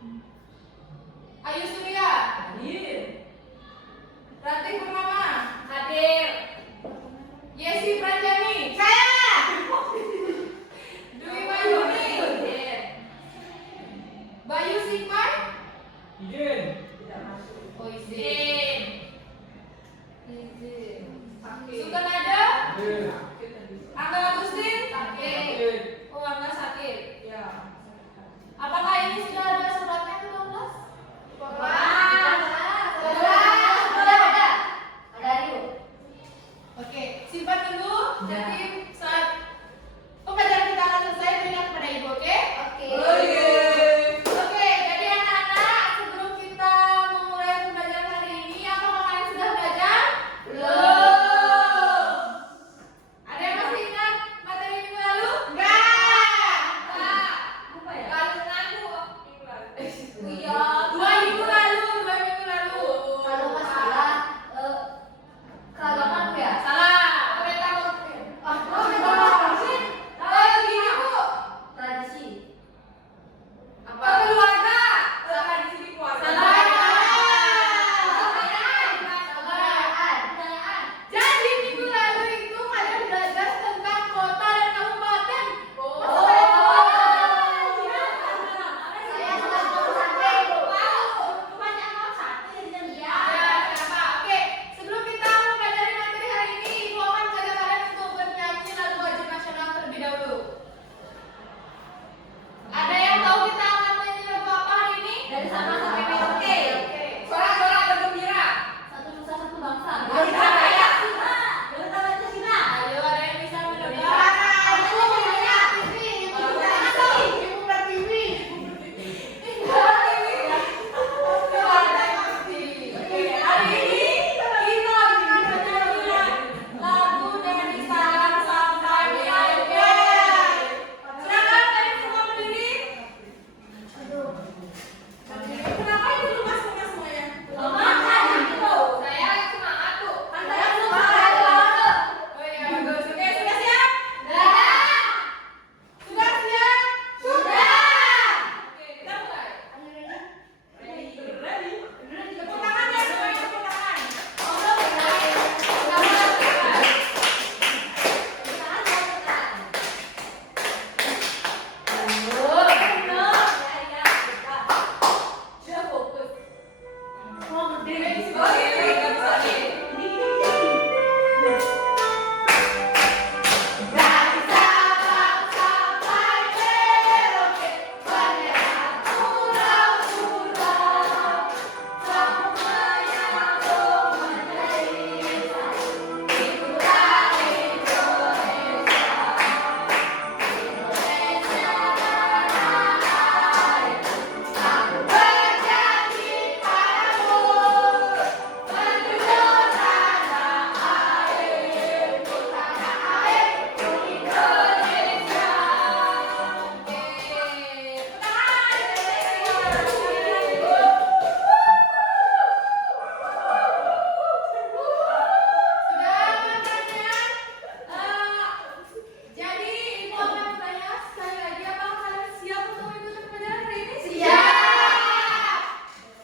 Ayu Surya. Hadir. Ratih Purnama. Hadir. Yesi Pranjani. Saya. Dwi Wahyuni. Hadir. Bayu Sikman. Izin. Tidak masuk. Oh izin. Izin. Izin. Sakit. Sukanada. Hadir. Angga Agustin. Sakit. Hadir. Oh Angga sakit. Ya. Apakah ini sudah ada suratnya belum, Mas? Oke, simpan dulu. Jadi saat pembelajaran kita akan selesai berikan kepada ibu, oke? Oke, jadi anak-anak sebelum kita memulai pembelajaran hari ini, apakah kalian sudah belajar? Belum. Ada yang masih ingat materi minggu lalu? Enggak. Apa ya? Lalu Aku minggu lalu. Iya, 2 minggu lalu. Kalau nggak salah, keragaman ya? Salah. Gini, Bu. Tradisi. Apa keluarga? Tradisi di keluarga. Salah. Budayaan. Jadi minggu lalu itu kalian belajar tentang kota dan kabupaten. Saya sudah tahu sampai Ya, kenapa? Oke, sebelum kita mempelajari materi hari ini, Ibu akan mengajak kalian untuk bernyanyi lagu wajib nasional terlebih dahulu. Ada yang tahu kita akan menyanyi lagu apa hari ini? dari Sabang sampai Merauke. Sorak-sorak bergembira. Satu nusa satu bangsa. Bangsa Raya. Ayo, ada yang bisa menebak? Oke, hari ini kita akan menyanyikan lagu dari Sabang sampai Merauke. Silakan kalian semua berdiri. Kenapa itu lemas-lemas semuanya? Saya semangat tuh. Oh iya, bagus. Oke, sudah siap? Sudah siap? Oke, kita mulai. Tepuk tangan ya semuanya, tepuk tangan. Sudah fokus. Dari Sabang sampai Merauke, banyak pulau-pulau, semuanya menjadi satu. Itulah Indonesia, Indonesia tanah airku. Aku berjanji padamu, menjunjung tanah airku, tanah airku Indonesia. Oke, sudah matanya. Jadi Ibu akan bertanya sekali lagi, apakah kalian siap untuk mengikuti pembelajaran hari ini? Siap.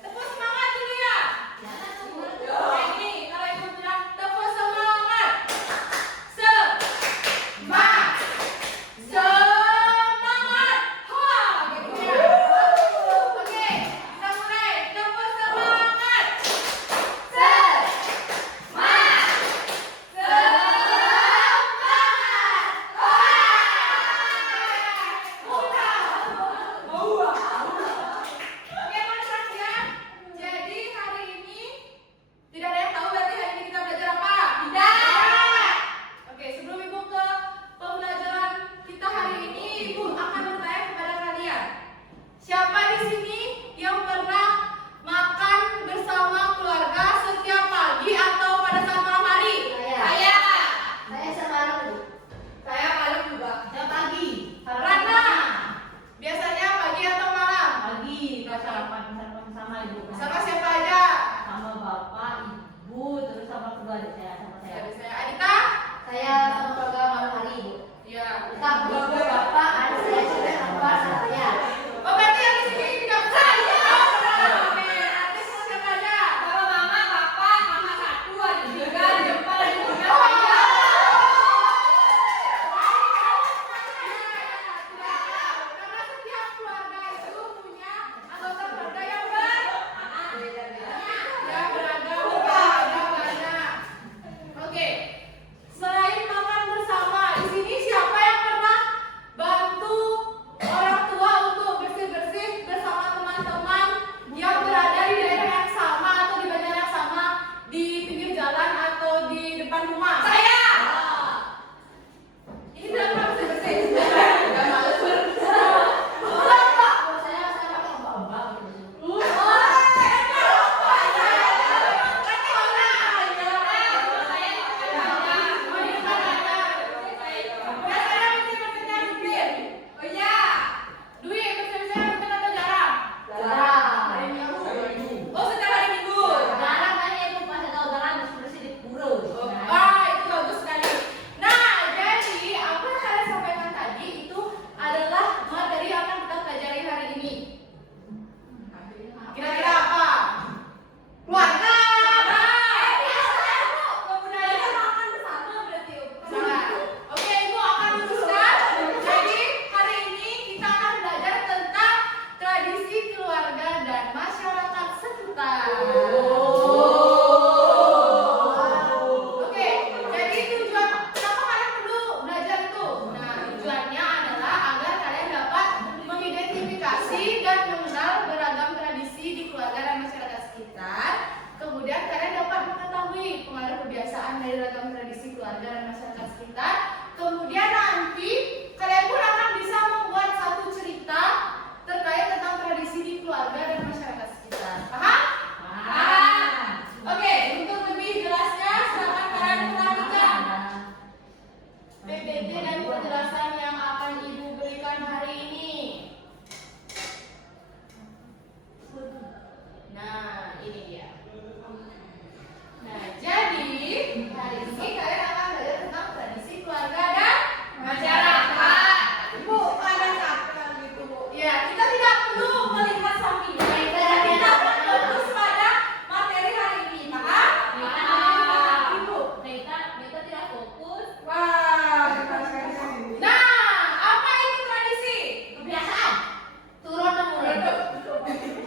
Tepuk semangat dulu ya. Kayak gini, kalau Ibu bilang tepuk semangat. Semangat. Semangat. Ha, gitu ya. Oke, kita mulai. Tepuk semangat. Semangat. Oke, perhatian. Jadi hari ini tidak ada yang tahu berarti hari ini kita belajar apa? Tidak. Oke, sebelum Ibu ke pembelajaran kita hari ini, Ibu akan bertanya kepada kalian. Siapa di sini yang pernah makan bersama keluarga setiap pagi atau pada saat malam hari? Saya. Saya. Saya selalu. Saya malam juga. Saya pagi. Ratna, biasanya pagi atau malam? Pagi. Kita sarapan sama ibu. Sama siapa aja? Sama bapak, ibu, terus sama keluarga saya, sama saya. Dari saya Adita. Saya sama keluarga malam hari ibu. Iya. Bapak, ibu, bapak, adik saya, saudara, bapak, saya. Oh berarti yang di sini tidak saya. Kira-kira apa? Keluarga. Salah. Oke, Ibu akan luruskan. Jadi hari ini kita akan belajar tentang tradisi keluarga dan masyarakat sekitar. Oke, jadi tujuan kenapa kalian perlu belajar itu? Nah, tujuannya adalah agar kalian dapat mengidentifikasi dan mengenal beragam tradisi di keluarga dan masyarakat sekitar. Kemudian kalian dapat mengetahui pengaruh kebiasaan dari ragam tradisi keluarga dan masyarakat sekitar. Kemudian nanti kalian pun akan bisa membuat satu cerita terkait tentang tradisi di keluarga dan masyarakat sekitar. Paham? Oke, untuk lebih jelasnya silakan kalian perhatikan PPT dan penjelasan yang akan Ibu berikan hari ini. Nah, ini dia. Nah, jadi hari ini kalian akan belajar tentang tradisi keluarga dan masyarakat. Bu, ada saat gitu, Bu. Ya, kita tidak perlu melihat sampingnya. Kita akan fokus pada materi hari ini, paham? Ibu. Kita tidak fokus. Wah, nah, apa itu tradisi? Kebiasaan. Turun temurun.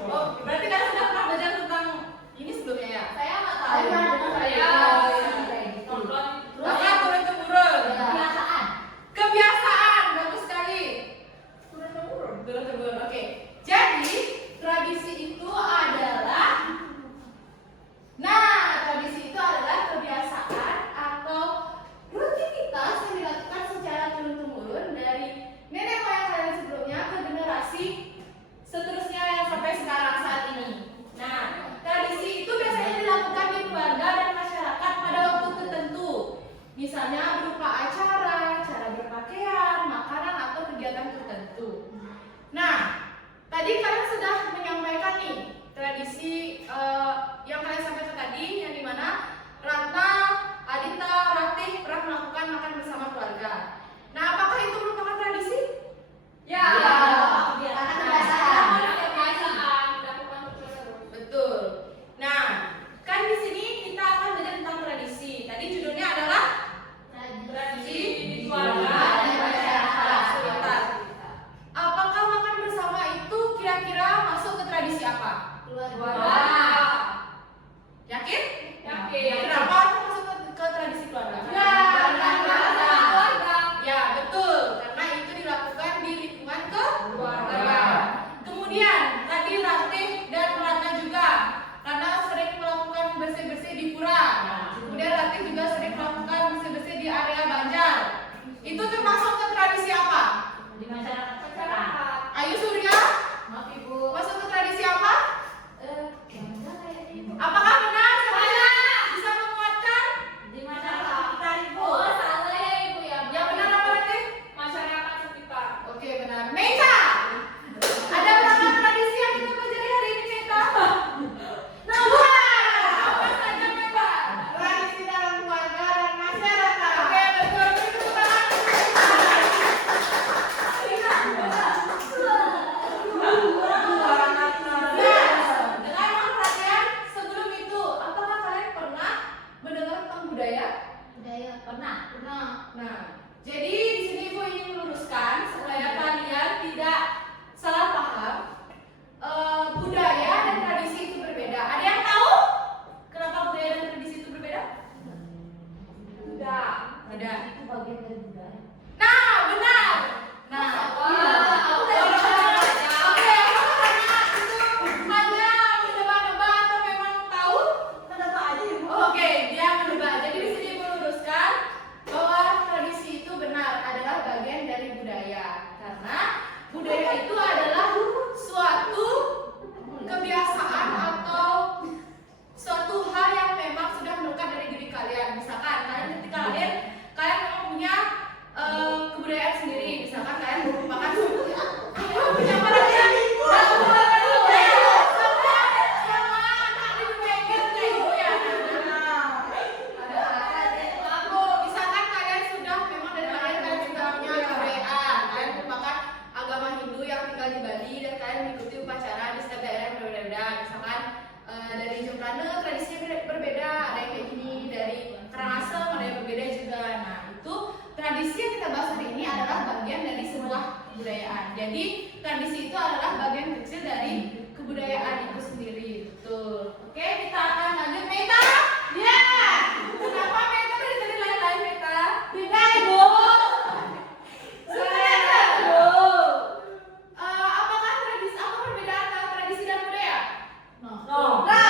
Oh, berarti kalian sudah pernah belajar tentang ini sebelumnya ya? Saya nggak tahu. Saya pernah dengar Saya nonton. Apa turun temurun? Kebiasaan. Kebiasaan, bagus sekali. Turun temurun. Turun temurun. Oke. Jadi tradisi itu adalah, tradisi itu adalah kebiasaan atau rutinitas yang dilakukan secara turun temurun dari nenek moyang kalian sebelumnya ke generasi seterusnya yang sampai sekarang saat ini. Nah, tradisi itu biasanya dilakukan di keluarga dan masyarakat pada waktu tertentu. Misalnya berupa acara, cara berpakaian, makanan atau kegiatan tertentu. Nah, tadi kalian sudah menyampaikan nih tradisi yang kalian sampaikan tadi, yang dimana Ratna, Adita, Ratih pernah melakukan makan bersama keluarga. Nah, apakah itu merupakan tradisi? Ya. Karena kebiasaan. Betul. Nah, kan di sini kita akan belajar tentang tradisi. Tadi judulnya adalah tradisi di keluarga dan masyarakat sekitar. Apakah makan bersama itu kira-kira masuk ke tradisi apa? Yakin? Kenapa itu masuk ke tradisi keluarga? Ya, betul. Karena itu dilakukan di lingkungan keluarga. Kemudian tadi Ratih dan Ratna juga. Ratna sering melakukan bersih-bersih di pura. Kemudian Ratih juga sering melakukan bersih-bersih di area Banjar. Itu termasuk ke tradisi apa? Di masyarakat sekarang. Ayu Surya, Maaf Ibu. masuk ke tradisi apa? Gimana kayak Ibu? Apakah benar? Siapa bisa menguatkan? Di masyarakat sekitar Ibu. Oh, salah ya Ibu ya. Yang benar apa Ratih? Masyarakat sekitar. Oke, benar. Meita, ada berapa tradisi yang kita pelajari hari ini, Meita? Dua. Apa saja, Meita? Tradisi dalam keluarga dan masyarakat. Oke, betul. Beri tepuk tangan. berbeda. Misalkan dari Jembrane tradisinya berbeda, ada yang kayak gini, dari Karangasem ada yang berbeda juga. Nah itu tradisi yang kita bahas hari ini adalah bagian dari sebuah kebudayaan. Jadi tradisi itu adalah bagian kecil dari kebudayaan itu sendiri. Betul. Oke, kita akan lanjut. Meta? Ya. Kenapa Meta dari tadi lain-lain Meta? Beda Ibu. Sebenarnya apakah tradisi apa perbedaan antara tradisi dan budaya? No. Nah,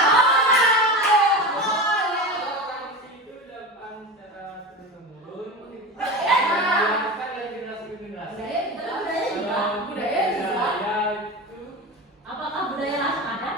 Tradisi itu dilakukan secara turun-temurun, dilakukan dari generasi ke generasi. Budaya juga. budaya juga. Budaya itu Apakah budaya langsung ada?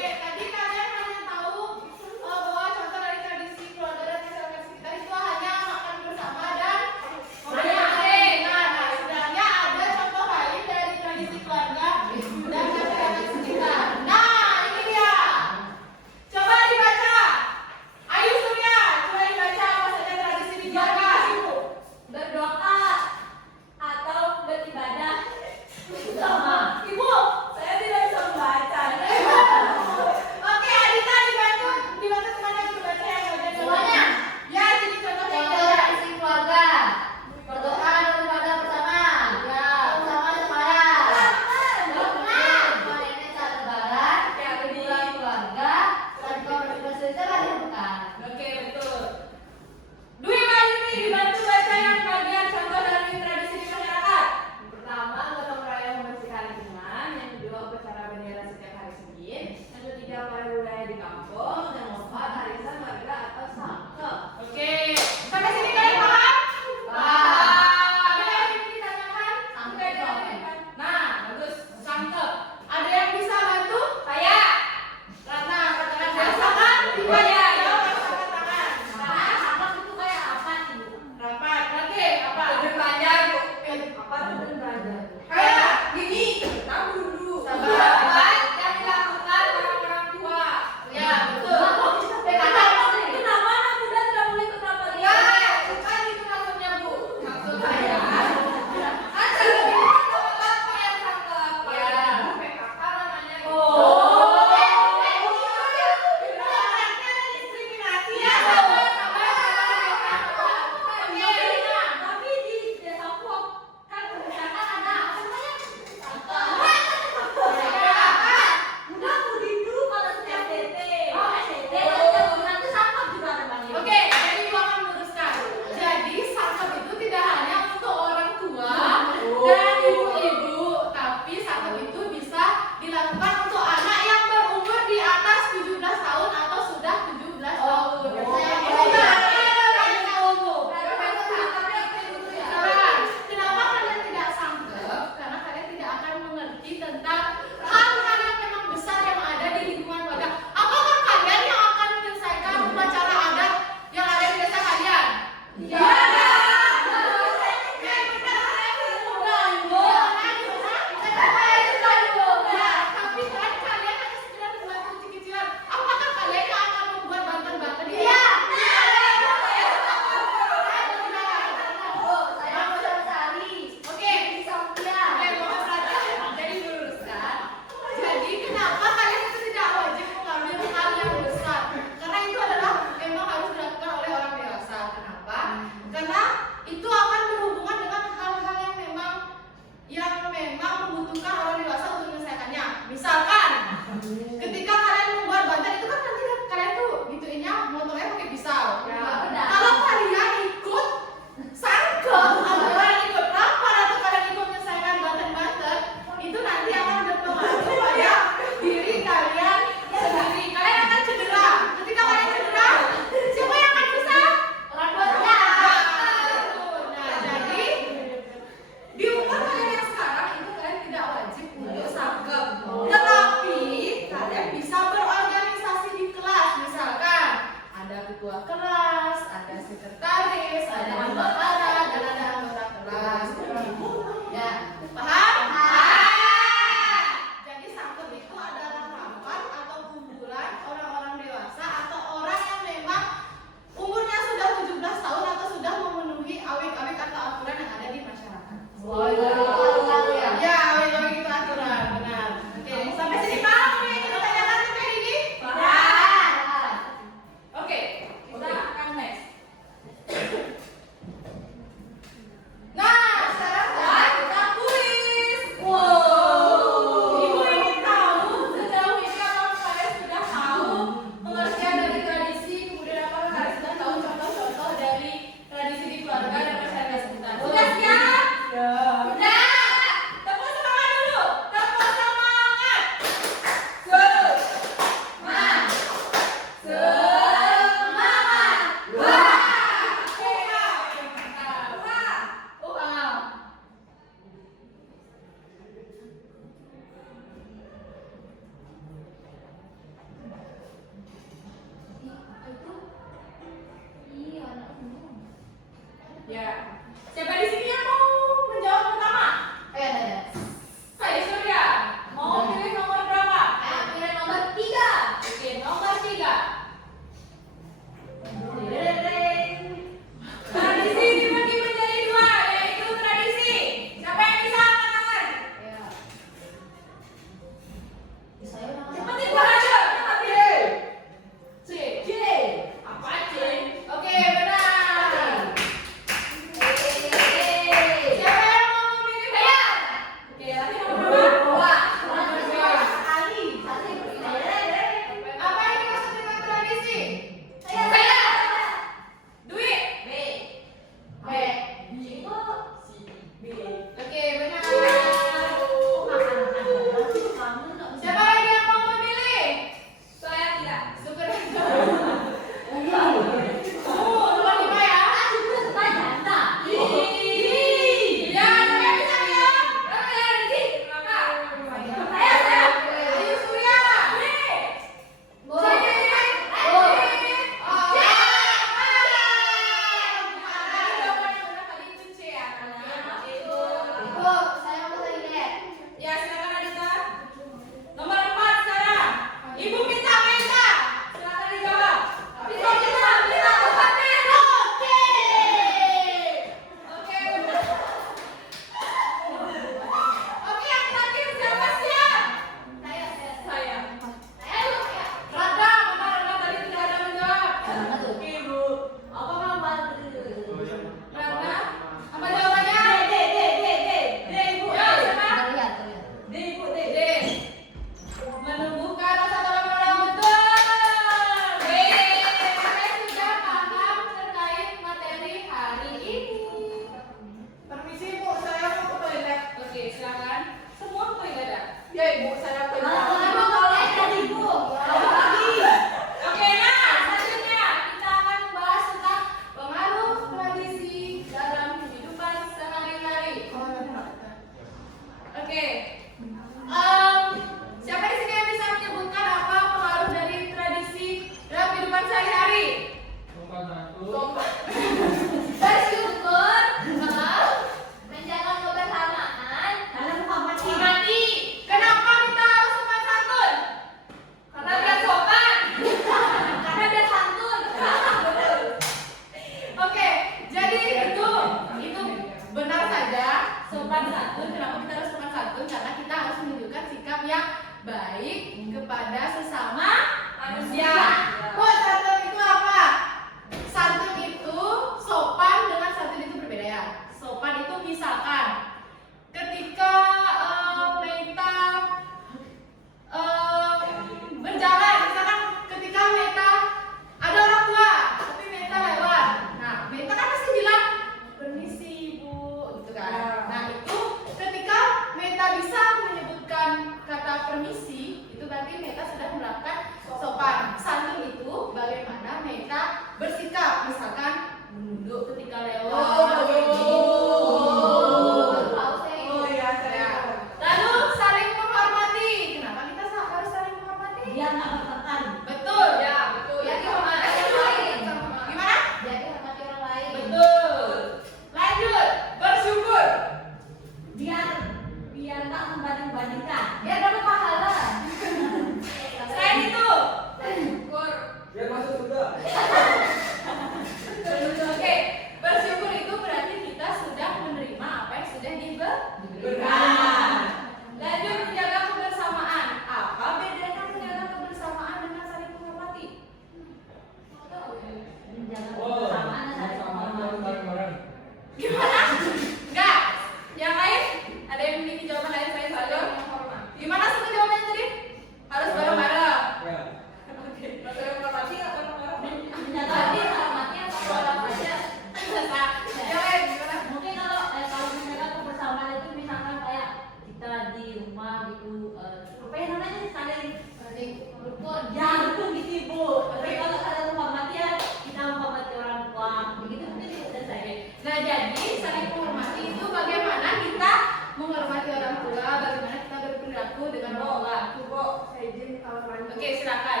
Oke, silakan.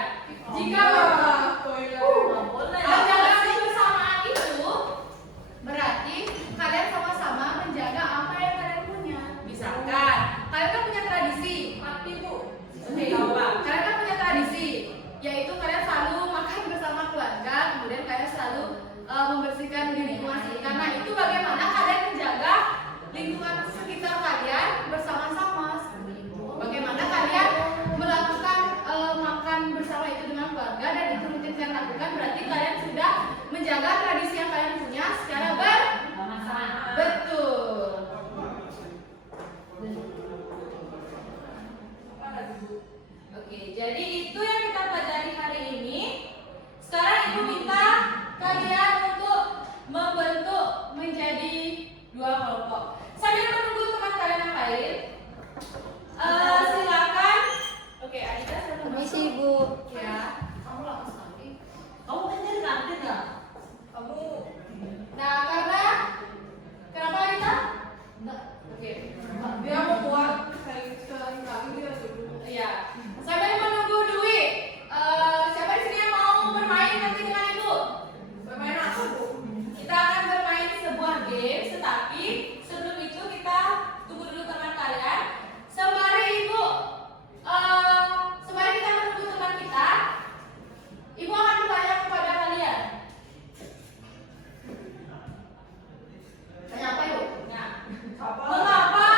Jika Nggak boleh. menjaga kebersamaan itu berarti kalian sama-sama menjaga apa yang kalian punya. Misalkan kalian kan punya tradisi. Mati bu. Oke, apa? Kalian kan punya tradisi, yaitu kalian selalu makan bersama keluarga, kemudian kalian selalu membersihkan di lingkungan sekitar. Nah, itu bagaimana kalian menjaga lingkungan sekitar kalian bersama-sama. Bagaimana kalian melakukan makan bersama itu dengan keluarga dan itu rutin kalian lakukan, berarti kalian sudah menjaga tradisi yang kalian punya secara Sama-sama. betul. Oke, jadi itu yang kita pelajari hari ini. Sekarang Ibu minta kalian untuk membentuk menjadi 2 kelompok. Sambil menunggu teman kalian yang lain, silakan. Oke, Adita sudah Permisi, masuk. Bu. Ya, kamu lama sekali. Kamu kan dari kantin ya? Kamu. Nah, karena kenapa Adita? Enggak. Oke. Dia mau buat sekali dia suruh. Iya. Sambil menunggu Dwi, siapa di sini yang mau bermain nanti dengan Ibu? Bermain apa bu? Kita akan bermain sebuah game, tetapi sebelum itu kita tunggu dulu teman kalian. Sembari Ibu, sembari kita menunggu teman kita, Ibu akan bertanya kepada kalian. Tanya apa Ibu? Nah, mengapa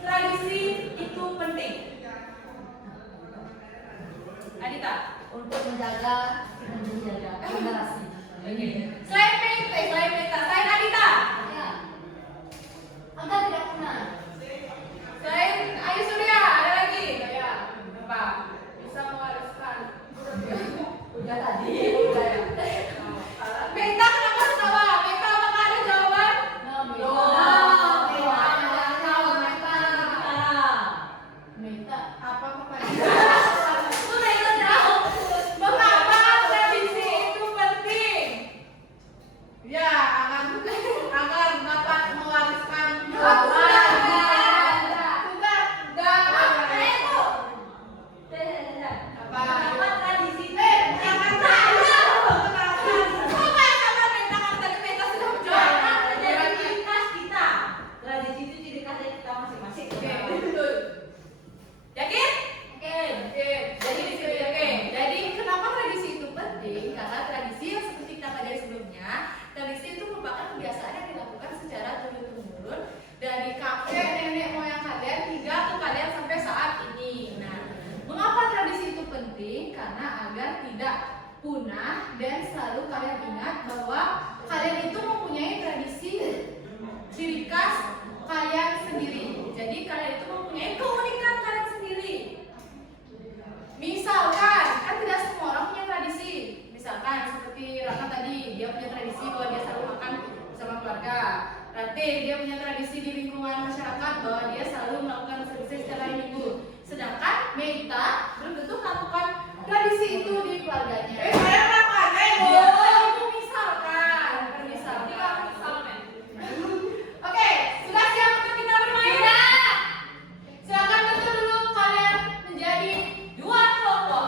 tradisi itu penting? Adita. Untuk menjaga generasi. Oke. Selain Meta, selain Adita. Ya. Anda tidak pernah. Selain Ayu Surya, ada lagi? Ya. Apa? Bisa mewariskan. Udah tadi. Udah ya. Meta kenapa ketawa? Meta apakah ada jawaban? Meta, apa Sudah itu jauh. Mengapa tradisi itu penting? Ya, agar dapat mewariskan. Kenapa tradisi itu? Ciri khas kita. Tradisi itu ciri khas dari kita masing-masing. Yakin? Oke. Jadi di sini oke. Jadi kenapa tradisi itu penting? Karena tradisi yang seperti kita pelajari sebelumnya, tradisi itu merupakan kebiasaan yang dilakukan secara turun-temurun dari kakek nenek moyang kalian hingga ke kalian sampai saat ini. Nah, mengapa tradisi itu penting? Karena agar tidak punah dan selalu kalian ingat bahwa kalian itu mempunyai tradisi ciri khas kalian sendiri. Jadi kalian itu mempunyai keunikan kalian sendiri. Misalkan, kan tidak semua orang punya tradisi. Misalkan seperti Raka tadi, dia punya tradisi bahwa dia selalu makan bersama keluarga. Rate, dia punya tradisi di lingkungan masyarakat bahwa dia selalu melakukan tradisi setiap hari Minggu. Sedangkan Meita belum tentu melakukan tradisi itu di keluarganya. Saya melakukan, Oh, itu misalkan, misalkan. Oke, sudah siap untuk kita bermain? Silakan bentuk dulu kalian menjadi 2 kelompok.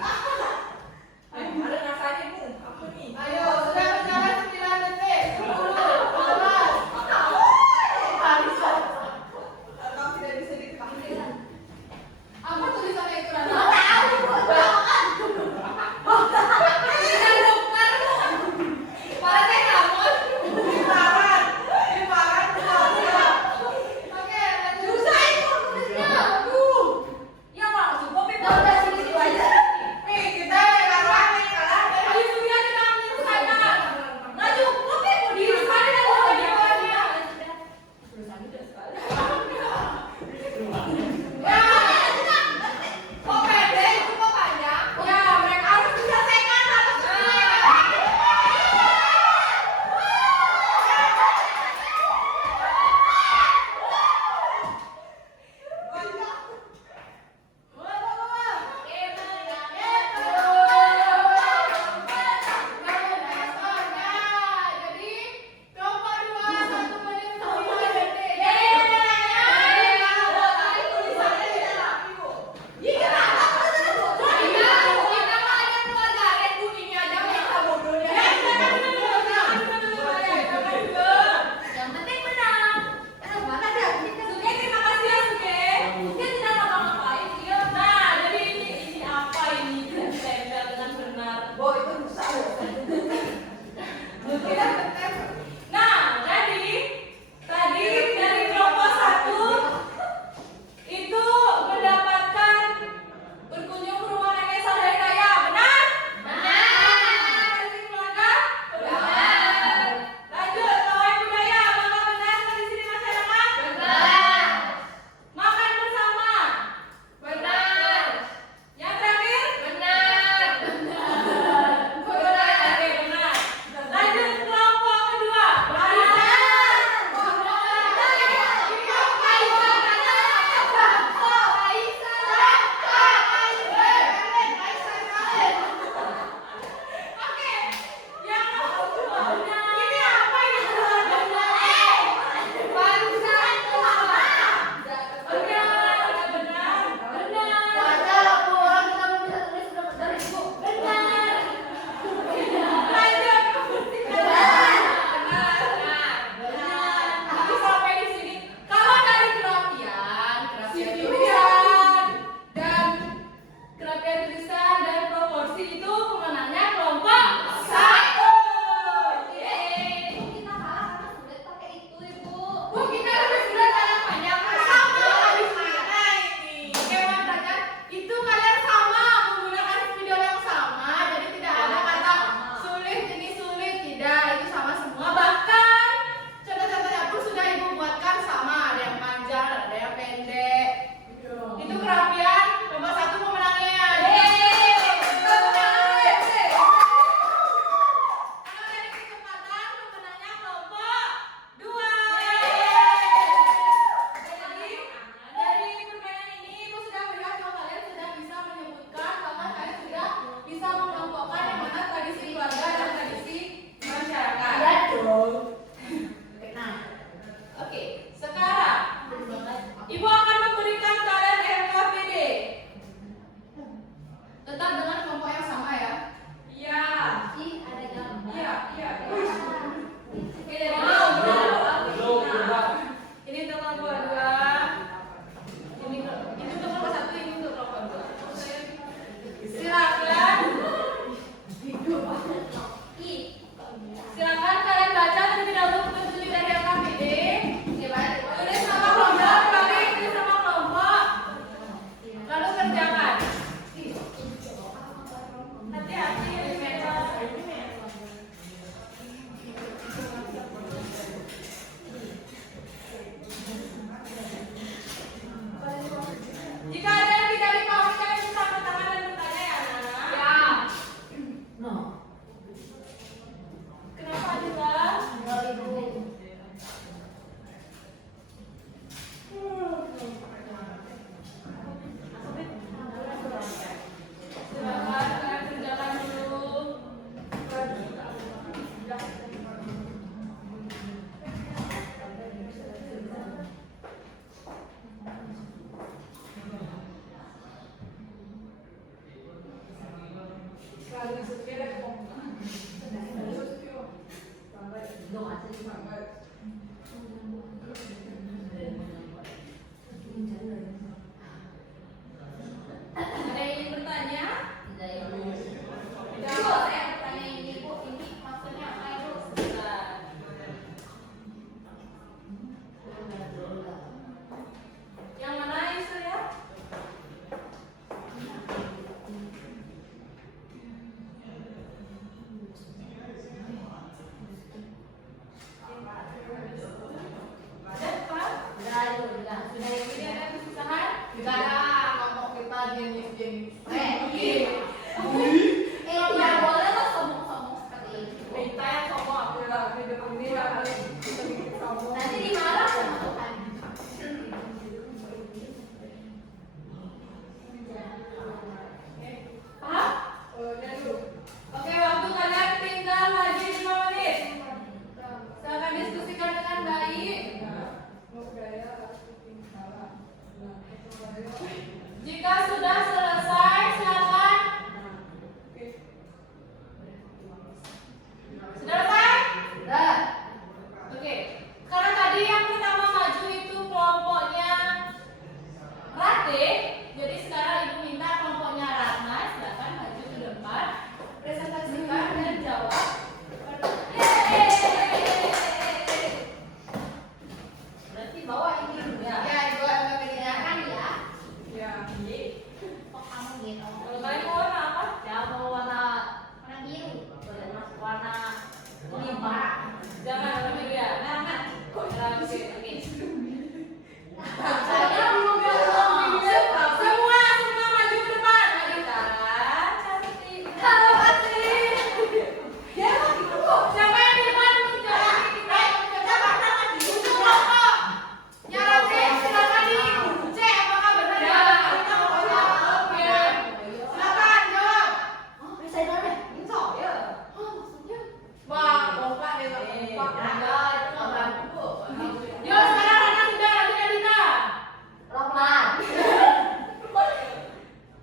Ada rasanya Bu. Apa nih? Ayo, sudah berjalan 9 detik. 10, 11. Atau tidak bisa diketahui. Apa tulisannya itu, Rana? Ada yang ingin bertanya? Tidak Bu, saya bertanya ini Bu, ini maksudnya apa itu? Yang mana isu ya? Ada apa? Sudah itu, sudah. Ini ada kesusahan? Tidak ada ngomong kita jenis-jenis. Ya boleh lah sombong-sombong seperti itu. Kita yang ngomong aku lah di depan dia harus kita bikin kamu. Nanti dimarah sama Tuhan. Paham? Oke, waktu kalian tinggal lagi 5 menit. Silakan diskusikan dengan baik. Jika sudah selesai, silakan. Sudah selesai? Sudah. Oke. Karena tadi yang pertama maju itu kelompoknya Rate, jadi sekarang Ibu minta kelompoknya Ratna, silakan maju ke depan, presentasikan dan jawab. Berarti bawa ini dulu ya. Ya, Ibu agak kegiatan ya. Ya. Kok kamu gitu? Kalau kalian mau warna apa? Yang mau warna Warna biru. boleh masuk warna lima. Jangan warna biru ya. Nah. Kok oke. Saya belum Semua maju ke depan. Adita, cantik. Halo, Patri. Dia lagi kok. Siapa yang di depan? Siapa tangan di ujung kelompok? Yang Rate, silakan dicek apakah benar ya. Kita mau jawab. Oke. Silakan jawab. Bisa deh. Bisa ya. Wah, kompak deh, kompak. Itu nggak bantu Bu. Yo, sekarang Rana sudah lanjut Adita. Pelan-pelan.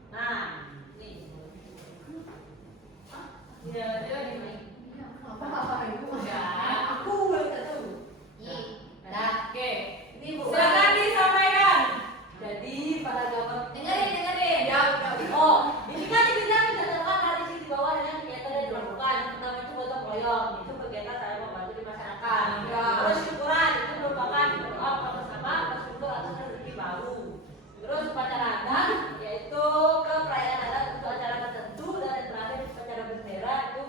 Nah, nih. Dia ini. Apa itu? Udah. Aku belum tahu. Ih, dah. Oke. Ini Bu. Silakan disampaikan. Jadi pada gambar Dengerin. Ya, Oh, ini kan dibilang dijalankan dari sisi bawah dengan kegiatan yang dilakukan. Yang pertama itu gotong royong, itu kegiatan saya membantu di masyarakat. Ya. Terus syukuran itu merupakan doa bersama bersyukur atas rezeki baru. Terus upacara adat yaitu ke perayaan adat untuk acara tertentu dan yang terakhir upacara bendera itu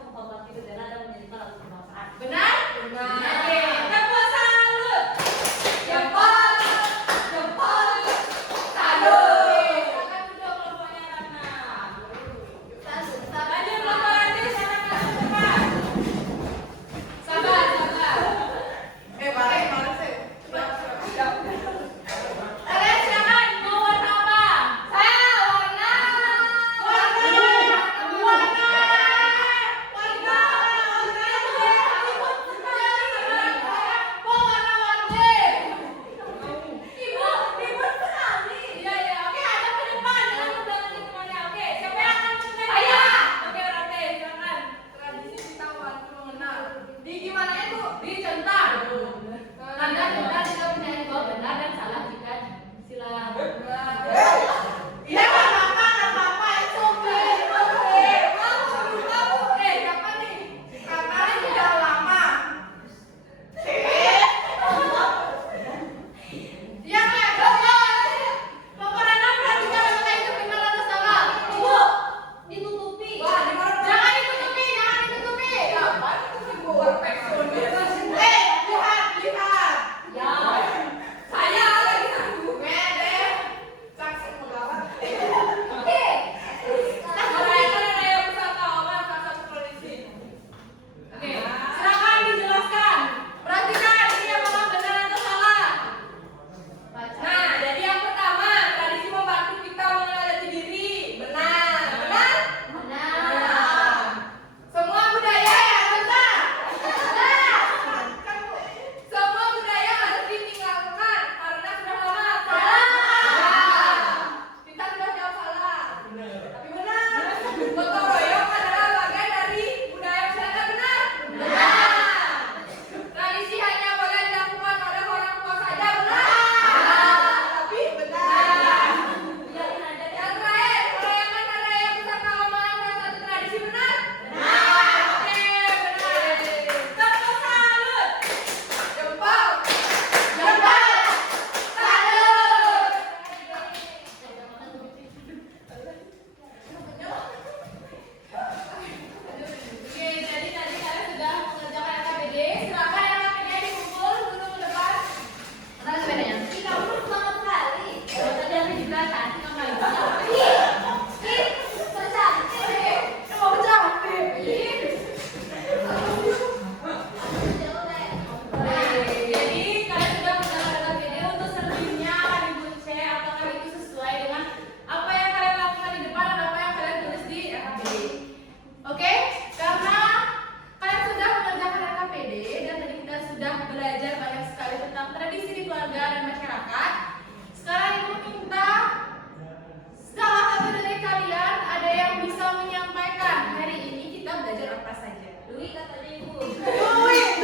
Duit katanya ibu. Duit.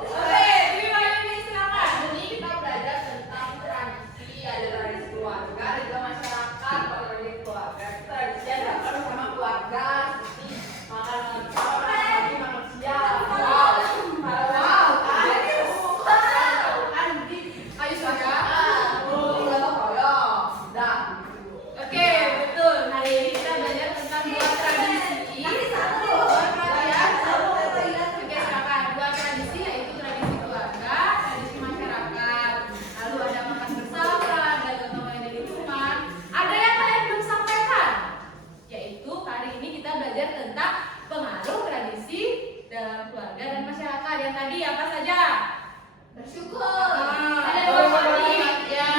Oke, Bima ini silakan. Ini kita belajar tentang tradisi, ada tradisi keluarga dan juga masyarakat. Kalau tradisi keluarga, tradisi ada bersama keluarga, seperti makan pagi, makan siang. Wow. Ayo silakan. Dah. Oke, betul. Hari ini kita belajar tentang dua tradisi. Dua perhatian. Oke, silakan. Dua tradisi yaitu tradisi keluarga, tradisi masyarakat. Lalu ada makan bersama, ada gotong royong di rumah. Ada yang kalian belum sampaikan? Yaitu hari ini kita belajar tentang pengaruh tradisi dalam keluarga dan masyarakat. Yang tadi apa saja? Bersyukur. Ada dua tadi. Ya.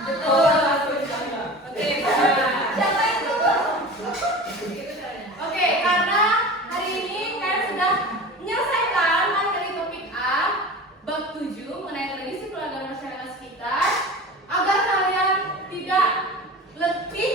Betul. Oke. Siapa itu? Oke, karena hari ini kalian sudah menyelesaikan materi topik A bab 7 mengenai tradisi keluarga dan masyarakat sekitar, agar kalian tidak letih